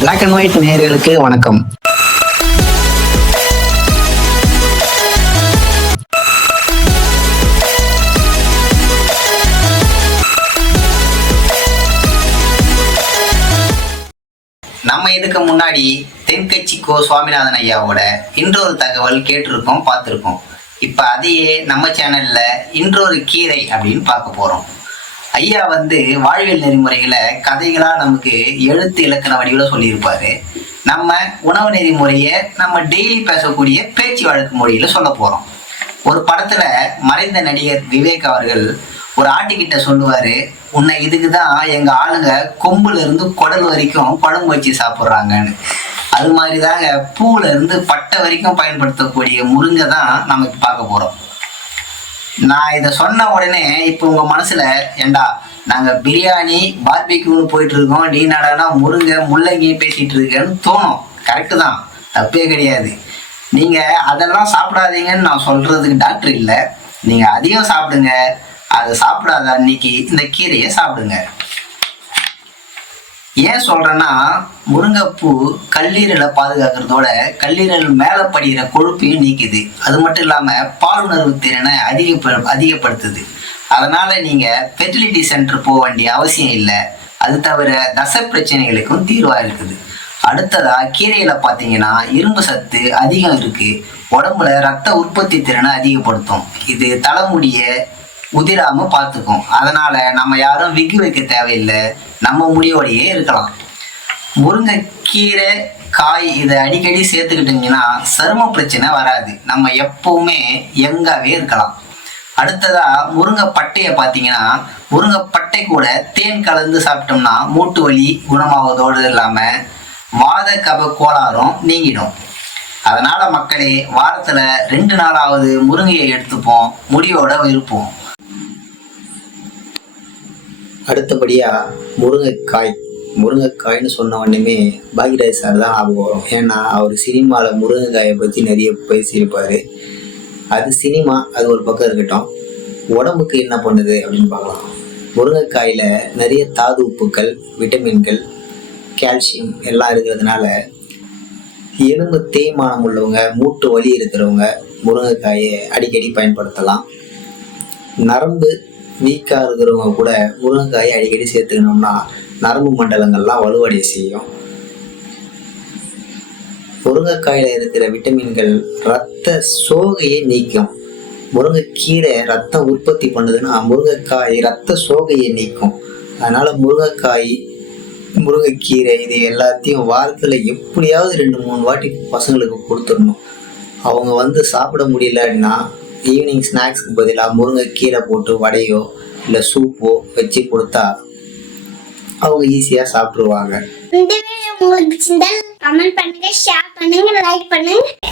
Black and white நேர்களுக்கு வணக்கம். நம்ம இதுக்கு முன்னாடி தென்கட்சி கோ சுவாமிநாதன் ஐயாவோட இன்றொரு தகவல் கேட்டிருக்கோம் பார்த்துருக்கோம். இப்போ அதையே நம்ம சேனல்ல இன்றொரு கீரை அப்படின்னு பார்க்க போறோம். ஐயா வந்து வாழ்வியல் நெறிமுறைகளை கதைகளா நமக்கு எழுத்து இலக்கண வடிவில் சொல்லியிருப்பாரு. நம்ம உணவு நெறிமுறையை நம்ம டெய்லி பேசக்கூடிய பேச்சு வழக்கு மொழியில சொல்ல போறோம். ஒரு படத்துல மறைந்த நடிகர் விவேக் அவர்கள் ஒரு ஆட்டுக்கிட்ட சொல்லுவாரு உன்னை இதுக்கு தான் எங்க ஆளுங்க கொம்புல இருந்து குடல் வரைக்கும் குழம்பு வச்சு சாப்பிட்றாங்கன்னு. அது மாதிரி தாங்க இருந்து பட்டை வரைக்கும் பயன்படுத்தக்கூடிய முருங்கை தான் நம்ம பார்க்க போறோம். நான் இதை சொன்ன உடனே இப்போ உங்க மனசுல ஏண்டா நாங்க பிரியாணி பார்பிக்யூன்னு போயிட்டு இருக்கோம் நீ நடனா முருங்கை முள்ளங்கி பேசிட்டு இருக்கேன்னு தோணும். கரெக்டு தான். தப்பே கிடையாது. நீங்க அதெல்லாம் சாப்பிடாதீங்கன்னு நான் சொல்றதுக்கு டாக்டர் இல்லை. நீங்க அதிகம் சாப்பிடுங்க. அதை சாப்பிடாத அன்னைக்கு இந்த கீரையை சாப்பிடுங்க. ஏன் சொல்றேன்னா முருங்கைப்பூ கல்லீரலை பாதுகாக்கிறதோட கல்லீரல் மேலே படிகிற கொழுப்பையும் நீக்குது. அது மட்டும் இல்லாமல் பாலுணர்வு திறனை அதிக அதிகப்படுத்துது. அதனால நீங்கள் ஃபெர்டிலிட்டி சென்டர் போக வேண்டிய அவசியம் இல்லை. அது தவிர தசை பிரச்சனைகளுக்கும் தீர்வாக இருக்குது. அடுத்ததா கீரையில் பார்த்தீங்கன்னா இரும்பு சத்து அதிகம் இருக்குது உடம்புல ரத்த உற்பத்தி திறனை அதிகப்படுத்தும். இது தலைமுடியை உதிராம பார்த்துக்கும். அதனால நம்ம யாரும் விக்கி வைக்க தேவையில்லை. நம்ம முடியோடையே இருக்கலாம். முருங்கைக்கீரை காய் இதை அடிக்கடி சேர்த்துக்கிட்டீங்கன்னா சரும பிரச்சனை வராது. நம்ம எப்பவுமே எங்காவே இருக்கலாம். அடுத்ததா முருங்கை பட்டையை பார்த்தீங்கன்னா முருங்கை பட்டை கூட தேன் கலந்து சாப்பிட்டோம்னா மூட்டு வலி குணமாவதோடு இல்லாமல் வாத கப கோளாறும் நீங்கிடும். அதனால மக்களே வாரத்துல ரெண்டு நாளாவது முருங்கையை எடுத்துப்போம். முடியோட இருப்போம் அடுத்தபடியா முருங்கைக்காய் முருங்கைக்காய்னு சொன்ன உடனே பாக்யராஜ் சார் தான் ஞாபகம் வரும். ஏன்னா அவர் சினிமாவில் முருங்கைக்காயை பற்றி நிறைய பேசியிருப்பார். அது சினிமா அது ஒரு பக்கம் இருக்கட்டும். உடம்புக்கு என்ன பண்ணுது அப்படின்னு பார்க்கலாம். முருங்கைக்காயில் நிறைய தாது உப்புக்கள் விட்டமின்கள் கால்சியம் எல்லாம் இருக்கிறதுனால எலும்பு தேய்மானம் உள்ளவங்க மூட்டு வலி இருக்கிறவங்க முருங்கைக்காயை அடிக்கடி பயன்படுத்தலாம். நரம்பு வீக்காக இருக்கிறவங்க கூட முருங்கைக்காயை அடிக்கடி சேர்த்துக்கணும்னா நரம்பு மண்டலங்கள்லாம் வலுவடை செய்யும். முருங்கைக்காயில் இருக்கிற விட்டமின்கள் ரத்த சோகையை நீக்கும். முருங்கைக்கீரை ரத்தம் உற்பத்தி பண்ணுதுன்னா முருங்கைக்காய் ரத்த சோகையை நீக்கும். அதனால முருங்கைக்காய் முருங்கைக்கீரை இது எல்லாத்தையும் வாரத்தில் எப்படியாவது ரெண்டு மூணு வாட்டி பசங்களுக்கு கொடுத்துடணும். அவங்க வந்து சாப்பிட முடியலன்னா ஈவினிங் ஸ்நாக்ஸ்க்கு பதிலாக முருங்கைக்கீரை போட்டு வடையோ இல்லை சூப்போ வச்சு கொடுத்தா அவங்க ஈஸியாக சாப்பிடுவாங்க. இந்த வீடியோ உங்களுக்கு பிடிச்சிருந்தால் கமெண்ட் பண்ணுங்க ஷேர் பண்ணுங்க லைக் பண்ணுங்க.